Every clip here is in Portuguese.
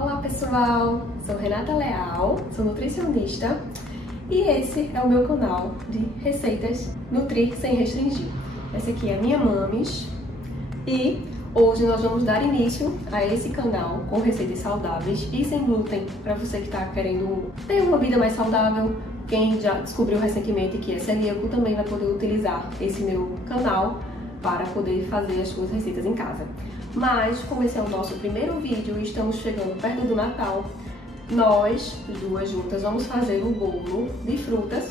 Olá pessoal, sou Renata Leal, sou nutricionista e esse é o meu canal de receitas Nutrir Sem Restringir. Essa aqui é a minha Mames e hoje nós vamos dar início a esse canal com receitas saudáveis e sem glúten para você que está querendo ter uma vida mais saudável. Quem já descobriu recentemente que é celíaco também vai poder utilizar esse meu canal para poder fazer as suas receitas em casa. Mas, como esse é o nosso primeiro vídeo e estamos chegando perto do Natal, nós, duas juntas, vamos fazer o bolo de frutas.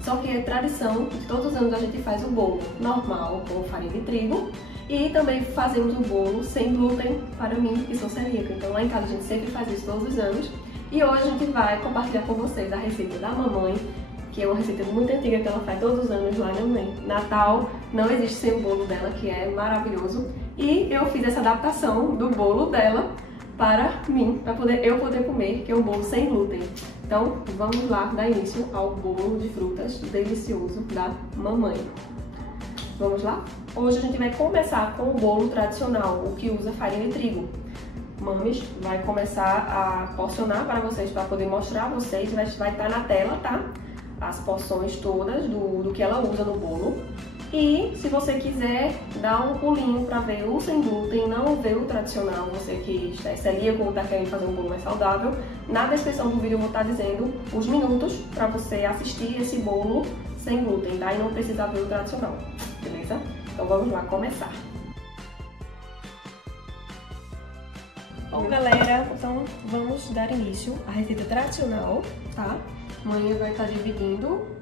Só que é tradição, de todos os anos a gente faz o bolo normal, com farinha de trigo. E também fazemos o bolo sem glúten para mim, que sou celíaca. Então lá em casa a gente sempre faz isso todos os anos. E hoje a gente vai compartilhar com vocês a receita da mamãe, que é uma receita muito antiga que ela faz todos os anos lá no Natal. Não existe sem o bolo dela, que é maravilhoso. E eu fiz essa adaptação do bolo dela para mim, para eu poder comer, que é um bolo sem glúten. Então vamos lá dar início ao bolo de frutas delicioso da mamãe. Vamos lá? Hoje a gente vai começar com o bolo tradicional, o que usa farinha de trigo. Mames vai começar a porcionar para vocês, para poder mostrar a vocês, vai estar na tela, tá? As porções todas do que ela usa no bolo. E se você quiser dar um pulinho para ver o sem glúten, não ver o tradicional, você que é celíaco ou está querendo fazer um bolo mais saudável, na descrição do vídeo eu vou estar dizendo os minutos para você assistir esse bolo sem glúten, tá? E não precisa ver o tradicional, beleza? Então vamos lá começar. Bom, galera, então vamos dar início à receita tradicional, tá? Amanhã vai estar dividindo,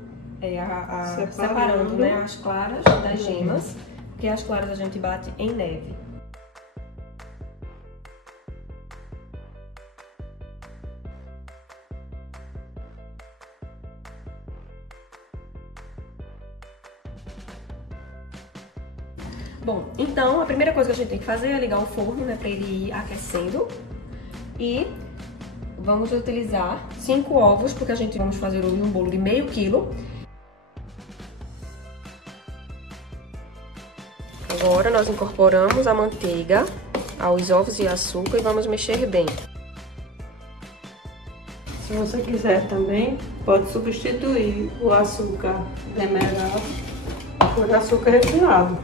separando, né, as claras das gemas, porque as claras a gente bate em neve. Bom, então a primeira coisa que a gente tem que fazer é ligar o forno, né, para ele ir aquecendo. E vamos utilizar 5 ovos, porque a gente vamos fazer hoje um bolo de meio quilo. Agora nós incorporamos a manteiga aos ovos e açúcar e vamos mexer bem. Se você quiser também, pode substituir o açúcar demerara por açúcar refinado.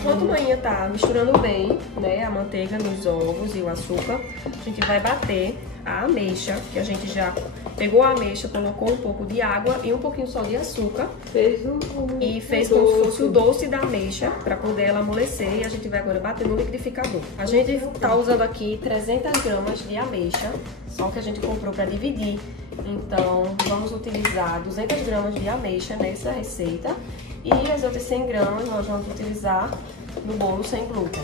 Enquanto a manhã tá misturando bem, né, a manteiga nos ovos e o açúcar, a gente vai bater a ameixa, que a gente já pegou a ameixa, colocou um pouco de água e um pouquinho só de açúcar. Fez como se fosse o doce da ameixa, para poder ela amolecer, e a gente vai agora bater no liquidificador. A gente tá usando aqui 300 gramas de ameixa, só que a gente comprou para dividir. Então vamos utilizar 200 gramas de ameixa nessa receita. E as outras 100 gramas nós vamos utilizar no bolo sem glúten.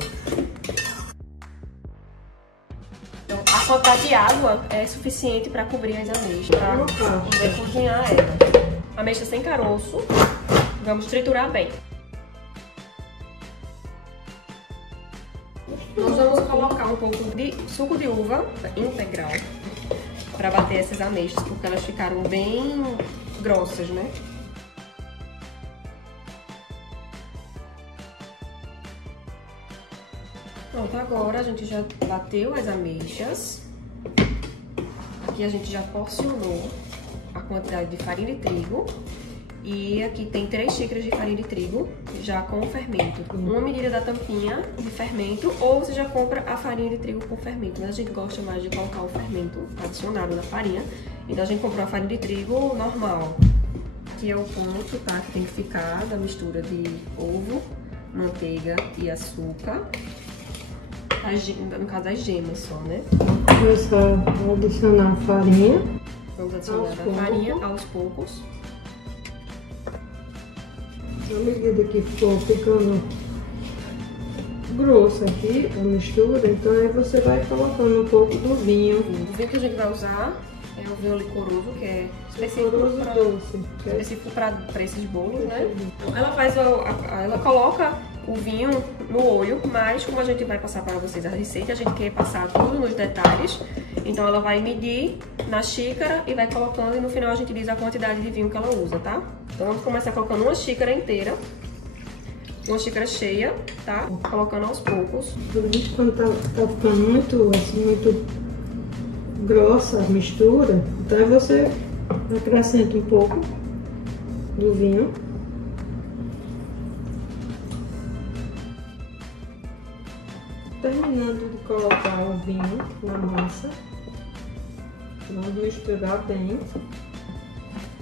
Então, a quantidade de água é suficiente para cobrir as ameixas, para poder cozinhar ela. Ameixa sem caroço, vamos triturar bem. Nós vamos colocar um pouco de suco de uva integral para bater essas ameixas, porque elas ficaram bem grossas, né? Pronto, agora a gente já bateu as ameixas. Aqui a gente já porcionou a quantidade de farinha de trigo. E aqui tem 3 xícaras de farinha de trigo, já com fermento. Uma medida da tampinha de fermento, ou você já compra a farinha de trigo com fermento. Mas a gente gosta mais de colocar o fermento adicionado na farinha. Então a gente comprou a farinha de trigo normal. Aqui é o ponto, tá? Que tem que ficar da mistura de ovo, manteiga e açúcar. No caso das gemas só, né? Vou adicionar a farinha. Vamos adicionar a farinha aos poucos. À medida que for ficando grossa aqui a mistura, então aí você vai colocando um pouco do vinho. O vinho que a gente vai usar é o vinho licoroso, que é específico para esses bolos, né? Ela coloca o vinho no olho, mas como a gente vai passar para vocês a receita, a gente quer passar tudo nos detalhes. Então ela vai medir na xícara e vai colocando, e no final a gente diz a quantidade de vinho que ela usa, tá? Então vamos começar colocando uma xícara inteira uma xícara cheia, tá? Colocando aos poucos. Quando tá ficando muito, assim, muito grossa a mistura, então você acrescenta um pouco do vinho. Terminando de colocar o vinho na massa, vamos misturar bem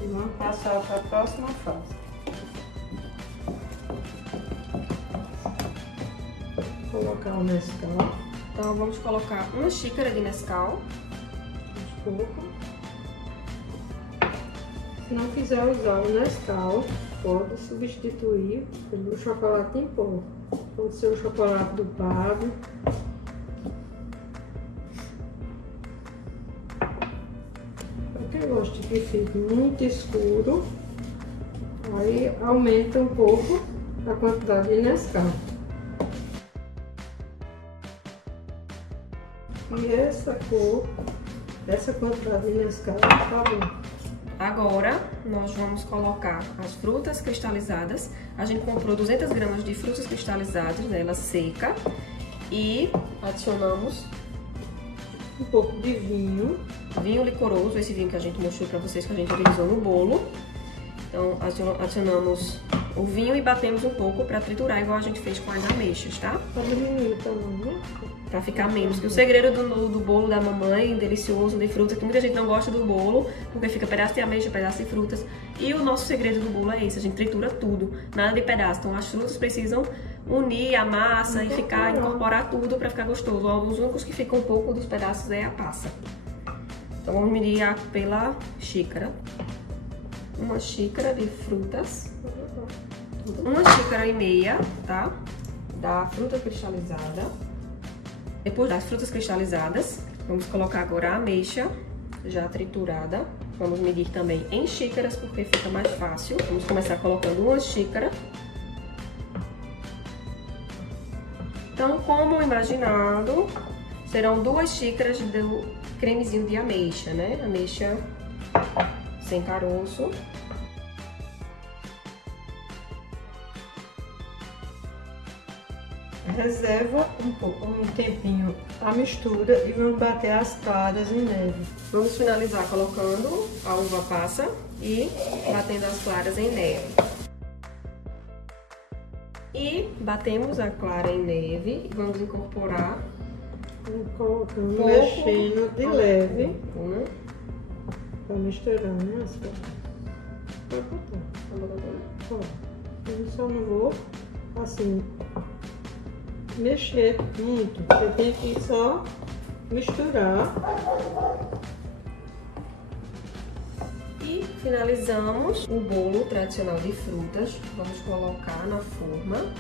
e vamos passar para a próxima fase. Vou colocar o Nescau. Então vamos colocar uma xícara de Nescau. Pouco. Se não quiser usar o Nescau, pode substituir pelo chocolate em pó. Pode ser o chocolate do Pago. Para quem gosta que fique muito escuro, aí aumenta um pouco a quantidade de Nescau. E essa cor, essa quantidade de Nescau tá bom. Agora, nós vamos colocar as frutas cristalizadas. A gente comprou 200 gramas de frutas cristalizadas, né, ela seca. E adicionamos um pouco de vinho. Vinho licoroso, esse vinho que a gente mostrou pra vocês, que a gente utilizou no bolo. Então, adicionamos o vinho e batemos um pouco pra triturar, igual a gente fez com as ameixas, tá? Pra diminuir o tamanho. Pra ficar menos. Que o segredo do bolo da mamãe, delicioso, de frutas, que muita gente não gosta do bolo, porque fica pedaço de ameixa, pedaço de frutas. E o nosso segredo do bolo é esse, a gente tritura tudo, nada de pedaço. Então as frutas precisam unir a massa e incorporar tudo pra ficar gostoso. Os únicos que ficam um pouco dos pedaços é a passa. Então vamos medir pela xícara. Uma xícara de frutas. 1,5 xícaras, tá? Da fruta cristalizada. Depois das frutas cristalizadas, vamos colocar agora a ameixa já triturada. Vamos medir também em xícaras, porque fica mais fácil. Vamos começar colocando 1 xícara. Então, como imaginado, serão 2 xícaras do cremezinho de ameixa, né? Ameixa sem caroço. Reserva um tempinho a mistura e vamos bater as claras em neve. Vamos finalizar colocando a uva passa e batendo as claras em neve. E batemos a clara em neve e vamos incorporar. Vamos colocando, mexendo de leve. Para misturar, né? As claras. Pode botar. Eu só não vou, assim, mexer muito. Você tem que só misturar. E finalizamos o bolo tradicional de frutas. Vamos colocar na forma.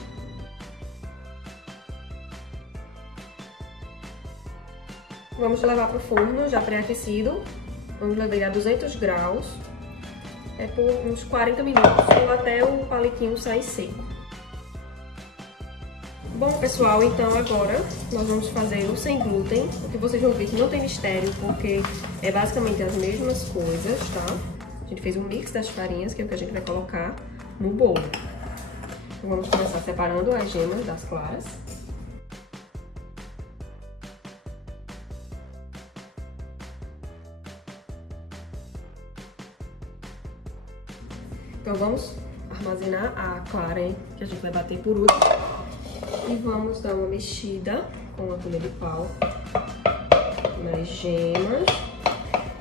Vamos levar para o forno já pré-aquecido. Vamos levar a 200 graus. É por uns 40 minutos ou até o palitinho sair seco. Bom, pessoal, então agora nós vamos fazer o sem glúten. O que vocês vão ver que não tem mistério, porque é basicamente as mesmas coisas, tá? A gente fez um mix das farinhas, que é o que a gente vai colocar no bolo. Então vamos começar separando as gemas das claras. Então vamos armazenar a clara, hein, que a gente vai bater por último. E vamos dar uma mexida com a colher de pau nas gemas.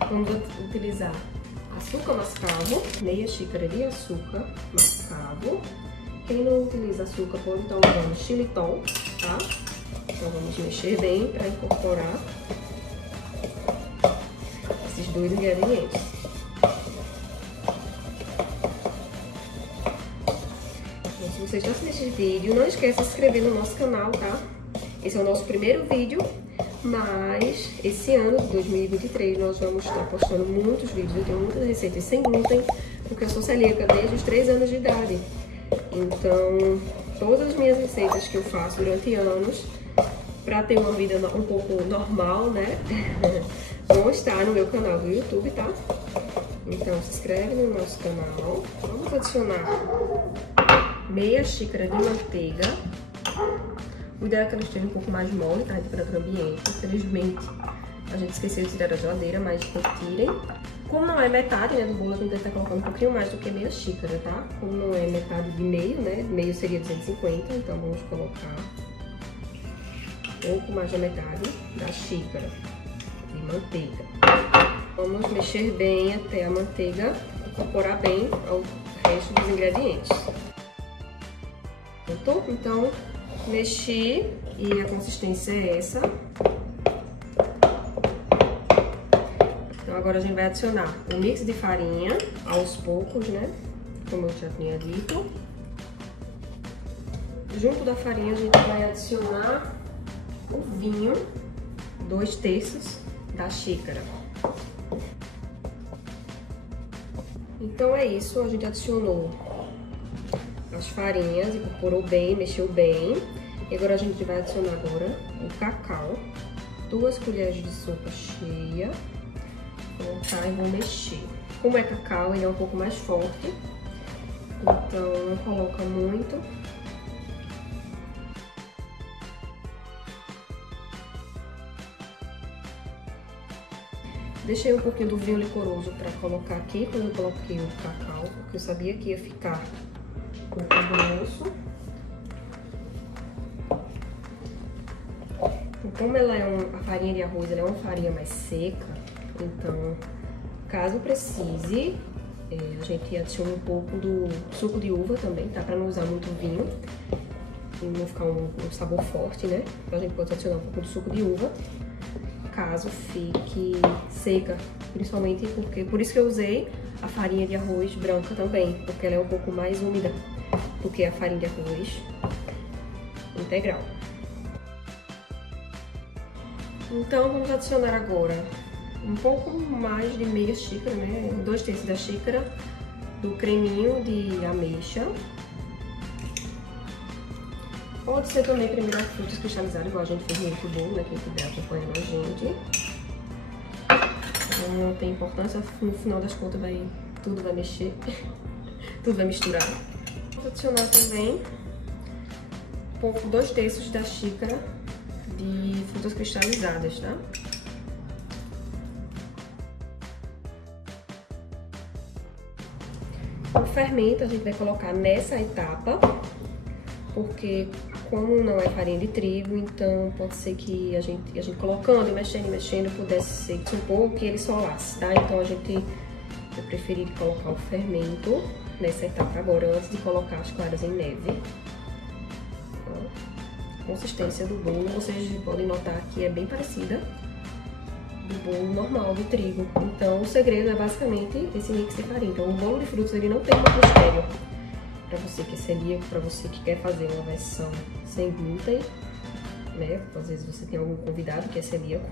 Vamos utilizar açúcar mascavo, meia xícara de açúcar mascavo. Quem não utiliza açúcar pode estar usando xilitol, tá? Então vamos mexer bem para incorporar esses 2 ingredientes. Se você já assistiu esse vídeo, não esqueça de se inscrever no nosso canal, tá? Esse é o nosso primeiro vídeo, mas esse ano de 2023 nós vamos estar postando muitos vídeos. Eu tenho muitas receitas sem glúten, porque eu sou celíaca desde os 3 anos de idade. Então, todas as minhas receitas que eu faço durante anos, para ter uma vida um pouco normal, né? Vão estar no meu canal do YouTube, tá? Então, se inscreve no nosso canal. Vamos adicionar meia xícara de manteiga. O ideal é que ela esteja um pouco mais mole, tá? A temperatura ambiente. Infelizmente, a gente esqueceu de tirar da geladeira, mas retirem. Como não é metade, né, do bolo, a gente deve estar colocando um pouquinho mais do que meia xícara, tá? Como não é metade de meio, né? Meio seria 250, então vamos colocar um pouco mais da metade da xícara de manteiga. Vamos mexer bem até a manteiga incorporar bem ao resto dos ingredientes. Pronto? Então, mexi e a consistência é essa. Então, agora a gente vai adicionar o mix de farinha aos poucos, né? Como eu já tinha dito. Junto da farinha, a gente vai adicionar o vinho, 2/3 da xícara. Então é isso, a gente adicionou as farinhas, incorporou bem, mexeu bem. E agora a gente vai adicionar agora o cacau, 2 colheres de sopa cheia. Vou colocar e vou mexer. Como é cacau, ele é um pouco mais forte, então não coloca muito. Deixei um pouquinho do vinho licoroso para colocar aqui quando eu coloquei o cacau, porque eu sabia que ia ficar um pouco grosso. Então, como ela é a farinha de arroz, ela é uma farinha mais seca, então, caso precise, a gente adiciona um pouco do suco de uva também, tá? Para não usar muito vinho e não ficar um sabor forte, né? Então, a gente pode adicionar um pouco do suco de uva, caso fique seca, principalmente porque, por isso que eu usei a farinha de arroz branca também, porque ela é um pouco mais úmida do que a farinha de arroz integral. Então, vamos adicionar agora um pouco mais de meia xícara, né? 2/3 da xícara do creminho de ameixa. Pode ser também primeiro frutas cristalizadas, igual a gente fez no outro bolo, né? Quem estiver acompanhando a gente. Então, não tem importância, no final das contas tudo vai mexer, tudo vai misturar. Vou adicionar também 2/3 da xícara de frutas cristalizadas, tá? O fermento a gente vai colocar nessa etapa, porque como não é farinha de trigo, então pode ser que a gente colocando e mexendo, pudesse ser um pouco que ele solasse, tá? Então eu preferi colocar o fermento nessa etapa agora, antes de colocar as claras em neve. Então, a consistência do bolo, vocês podem notar que é bem parecida do bolo normal de trigo. Então, o segredo é basicamente esse mix de farinha. Então, o bolo de frutas, ele não tem muito mistério. Para você que é celíaco, para você que quer fazer uma versão sem glúten, né? Às vezes você tem algum convidado que é celíaco.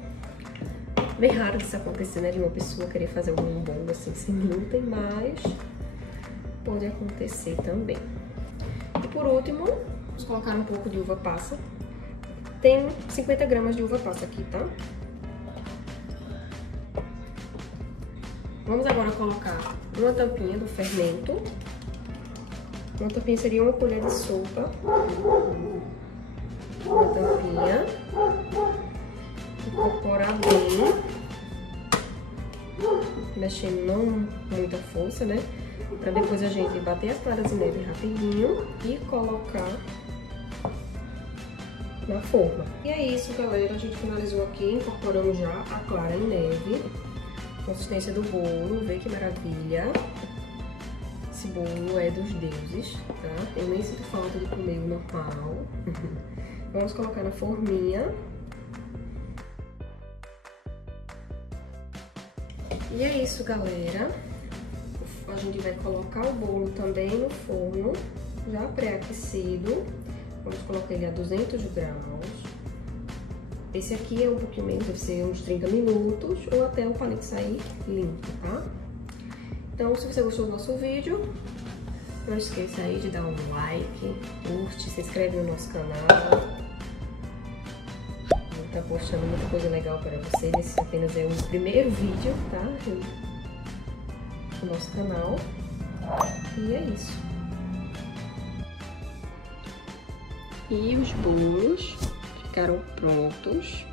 Bem raro isso acontecer, né? De uma pessoa querer fazer um bolo assim sem glúten, mas pode acontecer também. E por último, vamos colocar um pouco de uva passa. Tem 50 gramas de uva passa aqui, tá? Vamos agora colocar uma tampinha do fermento. Uma tampinha seria uma colher de sopa. Uma tampinha. Incorporar bem. Mexendo não muita força, né? Pra depois a gente bater as claras em neve rapidinho e colocar na forma. E é isso, galera. A gente finalizou aqui, incorporamos já a clara em neve. Consistência do bolo, vê que maravilha. Esse bolo é dos deuses, tá? Eu nem sinto falta de comer o normal. Vamos colocar na forminha. E é isso, galera. A gente vai colocar o bolo também no forno, já pré-aquecido. Vamos colocar ele a 200 graus. Esse aqui é um pouquinho menos, deve ser uns 30 minutos, ou até o palito sair limpo, tá? Então, se você gostou do nosso vídeo, não esqueça aí de dar um like, curte, se inscreve no nosso canal. Vou estar postando muita coisa legal para vocês. Esse apenas é o primeiro vídeo, tá? Do nosso canal. E é isso. E os bolos ficaram prontos.